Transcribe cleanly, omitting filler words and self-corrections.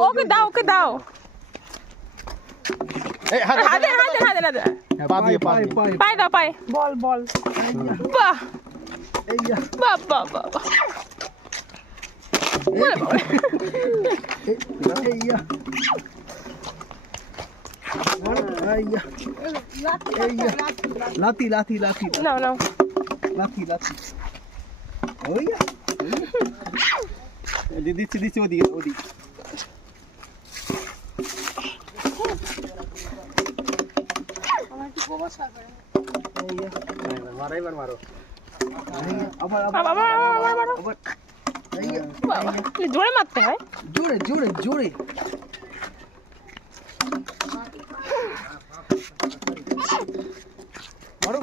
ওকে দাও ওকে দাও হাতে পাই দাও পাই বল বল বাহ বাহ বাহ বাহ লাথি নাও নাও লাথি দিচ্ছি ওদিকে মারো জোরে মারতে হয় জোরে মারো